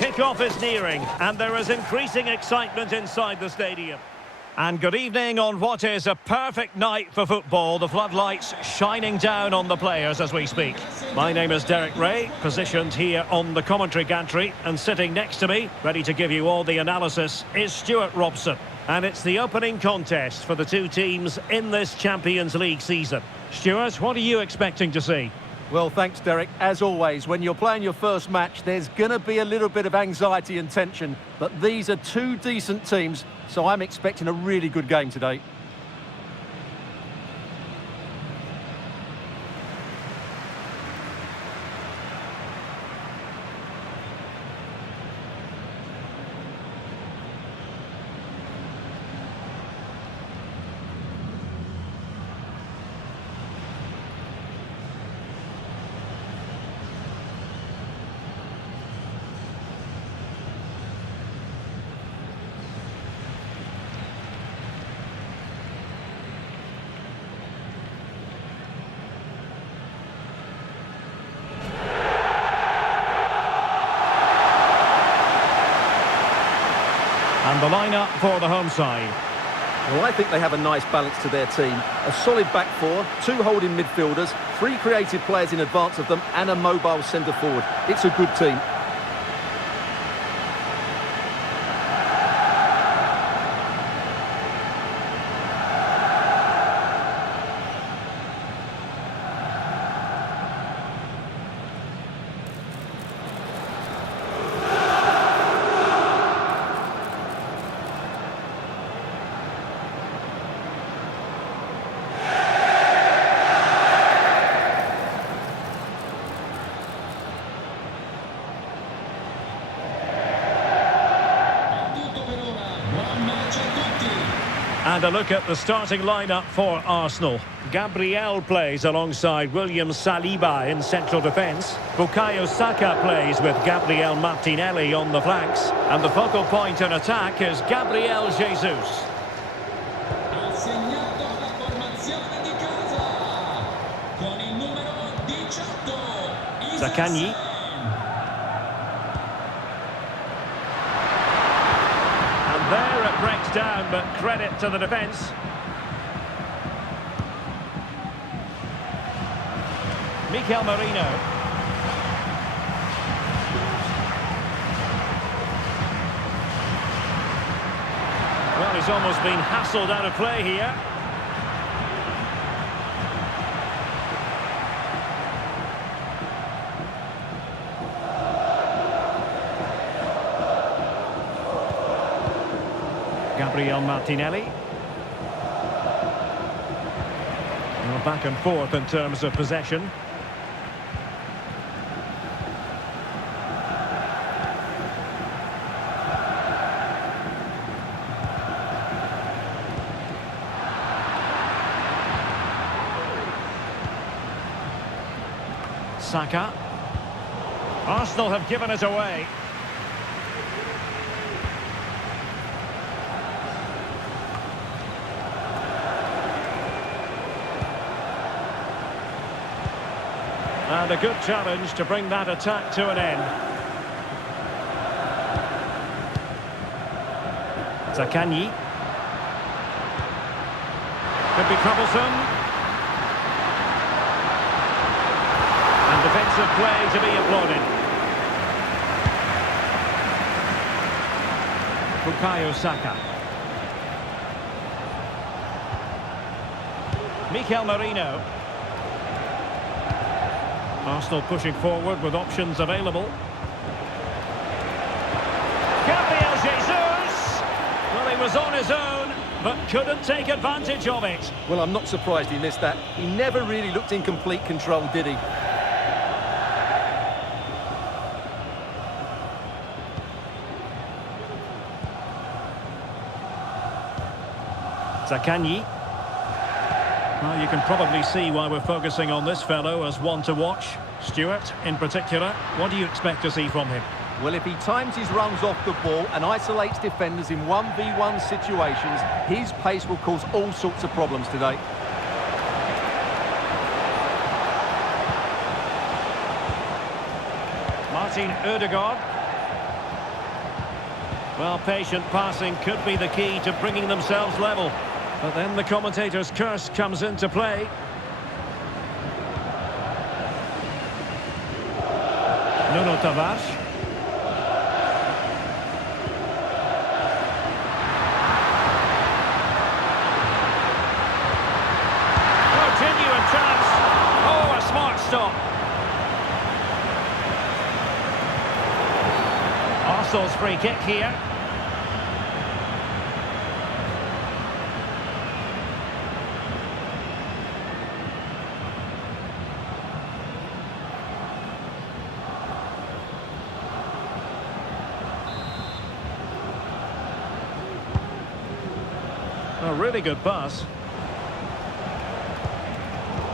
Kick-off is nearing, and there is increasing excitement inside the stadium. And good evening on what is a perfect night for football. The floodlights shining down on the players as we speak. My name is Derek Ray, positioned here on the commentary gantry, and sitting next to me, ready to give you all the analysis, is Stuart Robson. And it's the opening contest for the two teams in this Champions League season. Stuart, what are you expecting to see? Well, thanks, Derek. As always, when you're playing your first match, there's going to be a little bit of anxiety and tension. But these are two decent teams, so I'm expecting a really good game today. And the lineup for the home side. Well, I think they have a nice balance to their team. A solid back four, two holding midfielders, three creative players in advance of them, and a mobile centre forward. It's a good team. And a look at the starting lineup for Arsenal. Gabriel plays alongside William Saliba in central defence. Bukayo Saka plays with Gabriel Martinelli on the flanks. And the focal point in attack is Gabriel Jesus. Zaccagni. There it breaks down, but credit to the defence. Mikel Merino. Well, he's almost been hassled out of play here. Gabriel Martinelli. Well, back and forth in terms of possession. Saka. Arsenal have given it away. And a good challenge to bring that attack to an end. Zaccagni. Could be troublesome. And defensive play to be applauded. Bukayo Saka. Mikel Merino. Arsenal pushing forward with options available. Gabriel Jesus! Well, he was on his own, but couldn't take advantage of it. Well, I'm not surprised he missed that. He never really looked in complete control, did he? Zaccagni. Well, you can probably see why we're focusing on this fellow as one to watch. Stuart, in particular, what do you expect to see from him? Well, if he times his runs off the ball and isolates defenders in 1v1 situations, his pace will cause all sorts of problems today. Martin Ødegaard. Well, patient passing could be the key to bringing themselves level. But then the commentator's curse comes into play. Nuno Tavares. Oh, genuine chance. Oh, a smart stop. Arsenal's free kick here. A really good pass.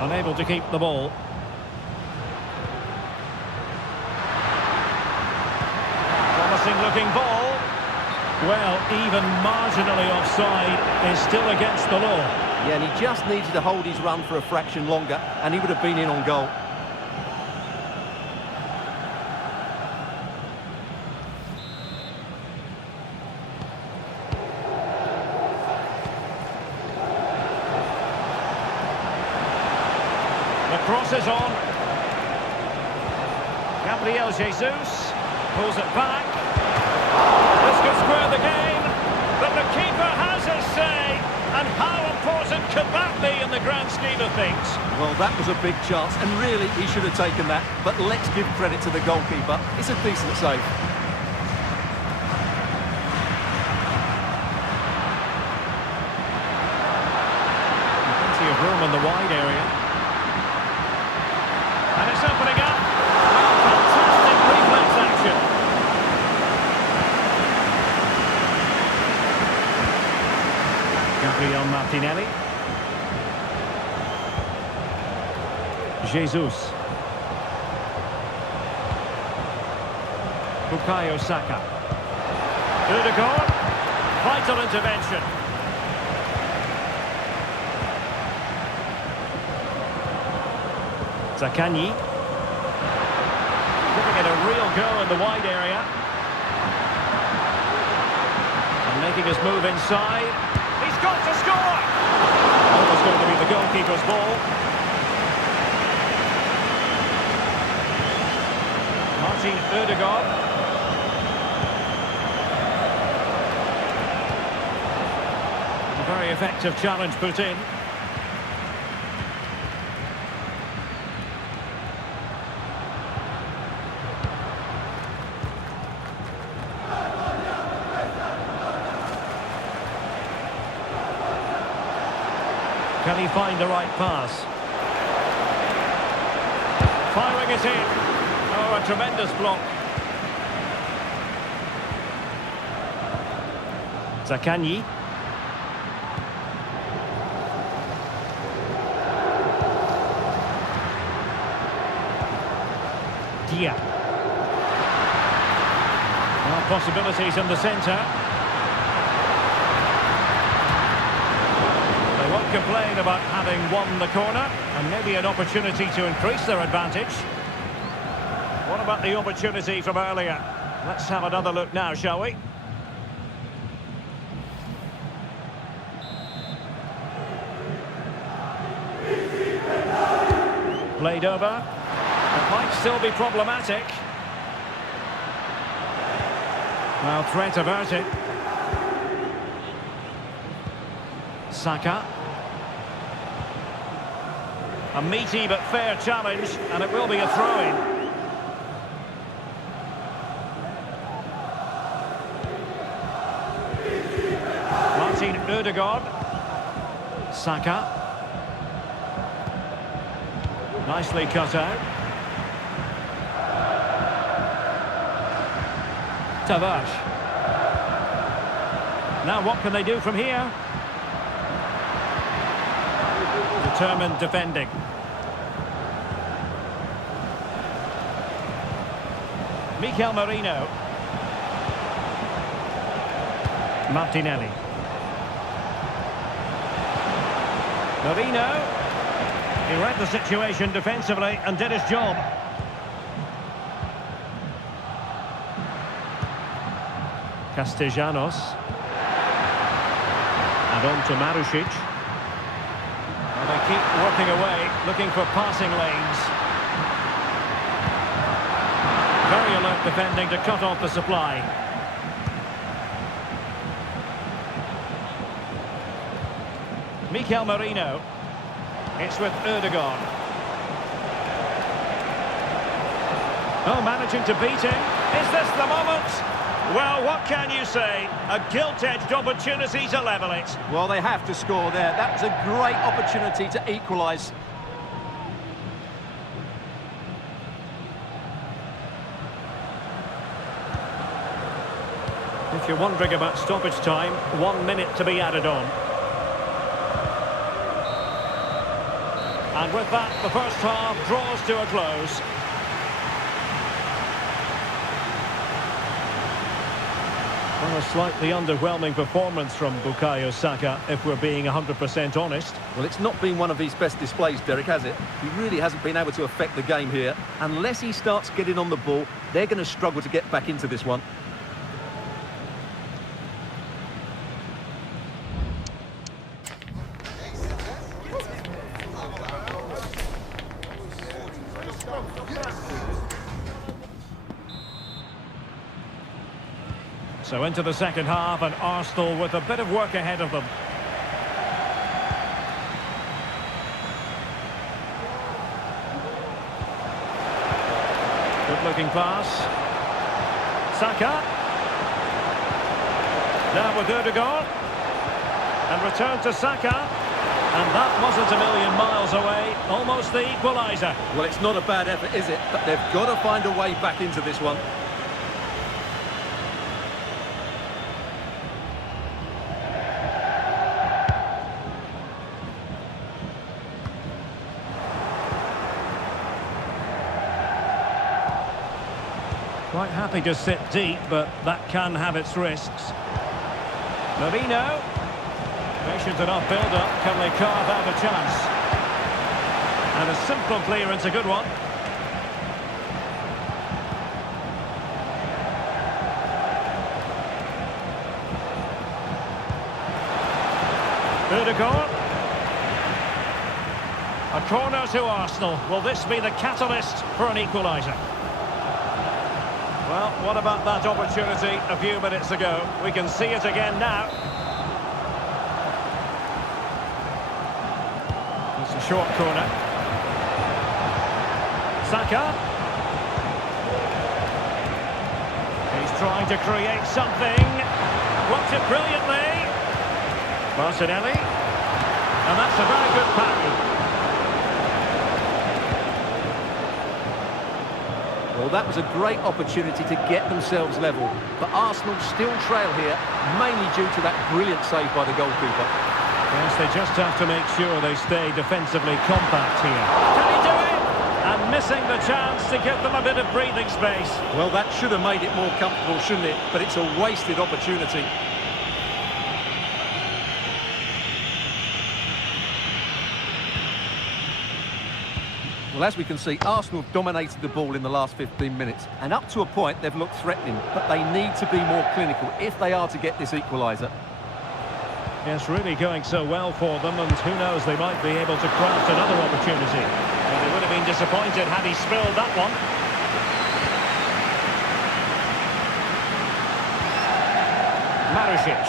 Unable to keep the ball. Promising looking ball. Well, even marginally offside is still against the law. Yeah, and he just needed to hold his run for a fraction longer, and he would have been in on goal. The cross is on. Gabriel Jesus pulls it back. This could square the game, but the keeper has his say. And how important could that be in the grand scheme of things? Well, that was a big chance, and really he should have taken that. But let's give credit to the goalkeeper. It's a decent save. Plenty of room in the wide area. And it's opening up. Well, fantastic reflex action. Gabriel Martinelli. Jesus. Bukayo Saka. Ødegaard. Vital intervention. Zakanyi. Giving it a real go in the wide area. And making his move inside. He's got to score! Almost going to be the goalkeeper's ball. Martin Ødegaard. A very effective challenge put in. Can he find the right pass? Firing it in. Oh, a tremendous block. Zakanyi. Dia. Well, possibilities in the centre. They won't complain about having won the corner, and maybe an opportunity to increase their advantage. What about the opportunity from earlier? Let's have another look now, shall we? Played over. It might still be problematic. Well, threat averted. Saka. A meaty but fair challenge, and it will be a throw-in. Martin Ødegaard. Saka. Nicely cut out. Tavares. Now what can they do from here? Determined defending. Mikel Merino. Martinelli. Merino. He read the situation defensively and did his job. Castellanos. And on to Marušić. Well, they keep working away, looking for passing lanes. Very alert defending to cut off the supply. Mikel Merino. It's with Ødegaard. Oh, managing to beat him. Is this the moment? Well, what can you say? A gilt-edged opportunity to level it. Well, they have to score there. That was a great opportunity to equalise. If you're wondering about stoppage time, 1 minute to be added on. And with that, the first half draws to a close. Well, a slightly underwhelming performance from Bukayo Saka, if we're being 100% honest. Well, it's not been one of his best displays, Derek, has it? He really hasn't been able to affect the game here. Unless he starts getting on the ball, they're going to struggle to get back into this one. So into the second half, and Arsenal with a bit of work ahead of them. Good-looking pass. Saka. Now with Ødegaard. And return to Saka. And that wasn't a million miles away. Almost the equaliser. Well, it's not a bad effort, is it? But they've got to find a way back into this one. Quite happy to sit deep, but that can have its risks. Merino. Patient enough build-up. Can they carve out a chance? And a simple clearance, a good one. Ødegaard. A corner to Arsenal. Will this be the catalyst for an equaliser? Well, what about that opportunity a few minutes ago? We can see it again now. It's a short corner. Saka. He's trying to create something. Blocked it brilliantly. Martinelli. And that's a very good pass. Well, that was a great opportunity to get themselves level. But Arsenal still trail here, mainly due to that brilliant save by the goalkeeper. Yes, they just have to make sure they stay defensively compact here. Can he do it? And missing the chance to give them a bit of breathing space. Well, that should have made it more comfortable, shouldn't it? But it's a wasted opportunity. Well, as we can see, Arsenal have dominated the ball in the last 15 minutes. And up to a point, they've looked threatening. But they need to be more clinical if they are to get this equaliser. Yes, really going so well for them. And who knows, they might be able to craft another opportunity. Well, they would have been disappointed had he spilled that one. Marušić.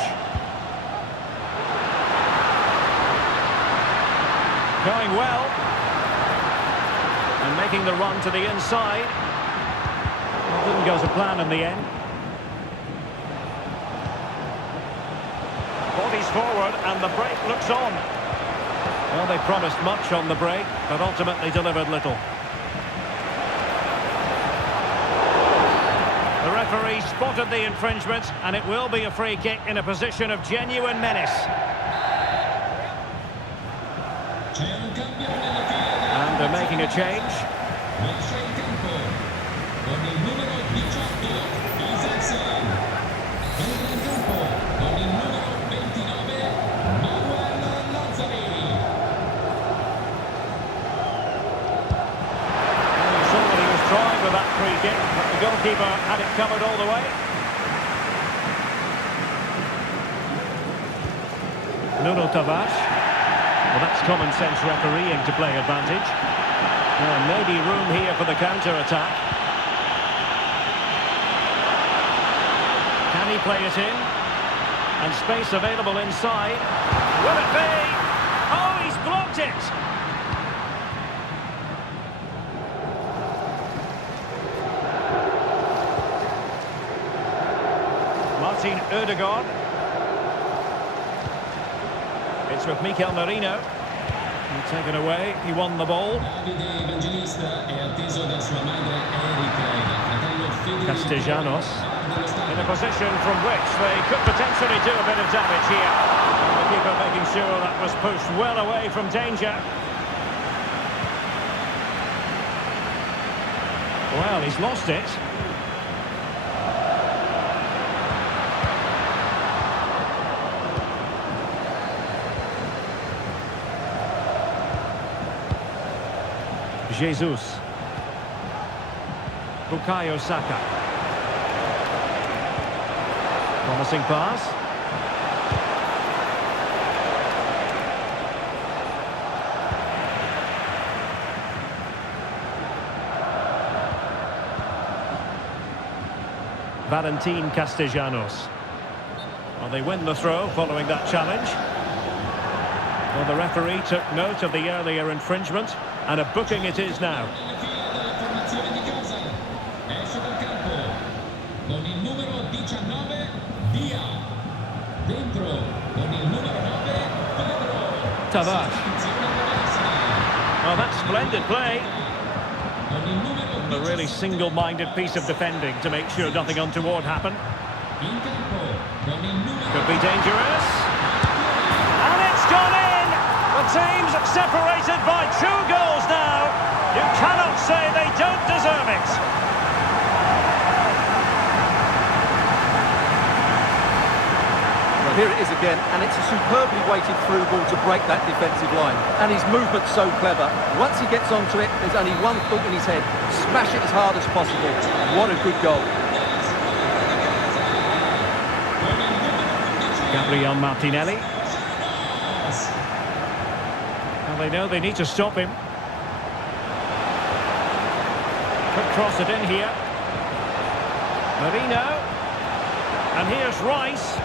Going well. And making the run to the inside. It didn't go to plan in the end. Bodies forward and the break looks on. Well, they promised much on the break, but ultimately delivered little. The referee spotted the infringement, and it will be a free kick in a position of genuine menace. And they're making a change. Trying with that free kick, but the goalkeeper had it covered all the way. Nuno Tavares. Well, that's common sense refereeing to play advantage. Maybe room here for the counter-attack. Can he play it in? And space available inside. Will it be? Oh, he's blocked it! Martin Ødegaard. It's with Mikel Merino. Taken away, he won the ball. Castellanos. In a position from which they could potentially do a bit of damage here. The keeper making sure that was pushed well away from danger. Well, he's lost it. Jesus. Bukayo Saka. Promising pass. Valentin Castellanos. Well, they win the throw following that challenge. Well, the referee took note of the earlier infringement, and a booking it is now. Tavares. Well, that's splendid play. And a really single-minded piece of defending to make sure nothing untoward happened. Could be dangerous. And it's gone in! The team's separated by 2 goals now. You cannot say they don't deserve it. Well, here it is again, and it's a superbly weighted through ball to break that defensive line. And his movement's so clever. Once he gets onto it, there's only one thought in his head. Smash it as hard as possible. What a good goal. Gabriel Martinelli. Well, they know they need to stop him. Could cross it in here. Merino. And here's Rice.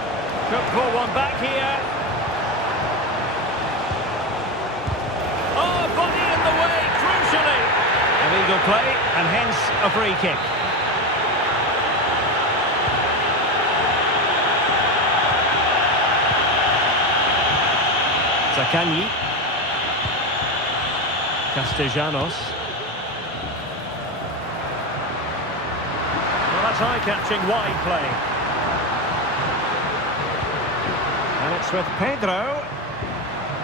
Could pull one back here. Oh, body in the way, crucially. Illegal play, and hence a free kick. Zaccagni. Castellanos. Well, that's eye-catching wide play. And it's with Pedro.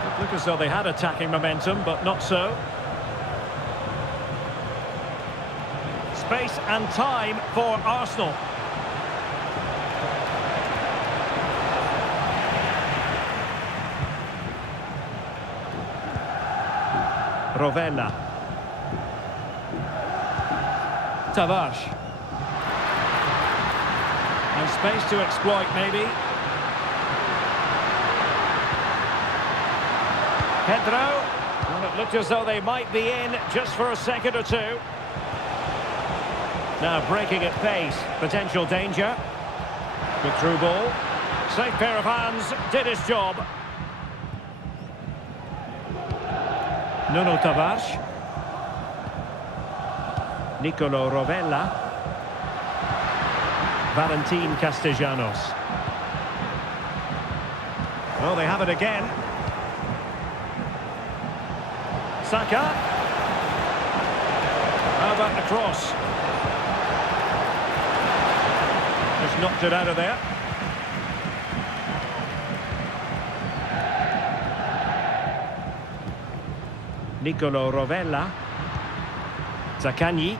It looked as though they had attacking momentum, but not so. Space and time for Arsenal. Rovella. Tavares. And space to exploit, maybe. Pedro. Well, it looked as though they might be in just for a second or two. Now breaking at pace. Potential danger. Good through ball. Safe pair of hands. Did his job. Nuno Tavares. Nicolo Rovella. Valentin Castellanos. Oh, they have it again. Saka. How about the cross? Just knocked it out of there. Nicolo Rovella. Zaccagni.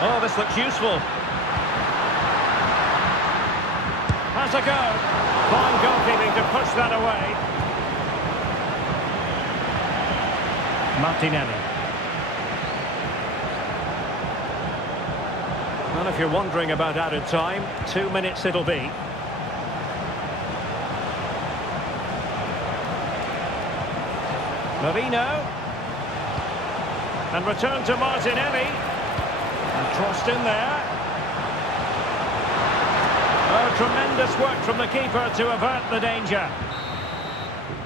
Oh, this looks useful. Has a go. Fine goalkeeping to push that away. Martinelli. Well, if you're wondering about added time, 2 minutes it'll be. Marino. And return to Martinelli. And crossed in there. Oh, tremendous work from the keeper to avert the danger.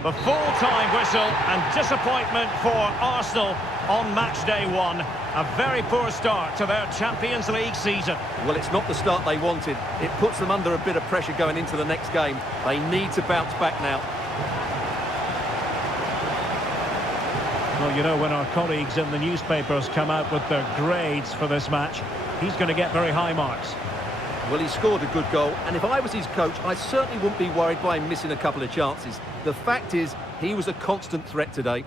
The full-time whistle and disappointment for Arsenal on match day 1. A very poor start to their Champions League season. Well, it's not the start they wanted. It puts them under a bit of pressure going into the next game. They need to bounce back now. Well, you know, when our colleagues in the newspapers come out with their grades for this match, he's going to get very high marks. Well, he scored a good goal, and if I was his coach, I certainly wouldn't be worried by him missing a couple of chances. The fact is, he was a constant threat today.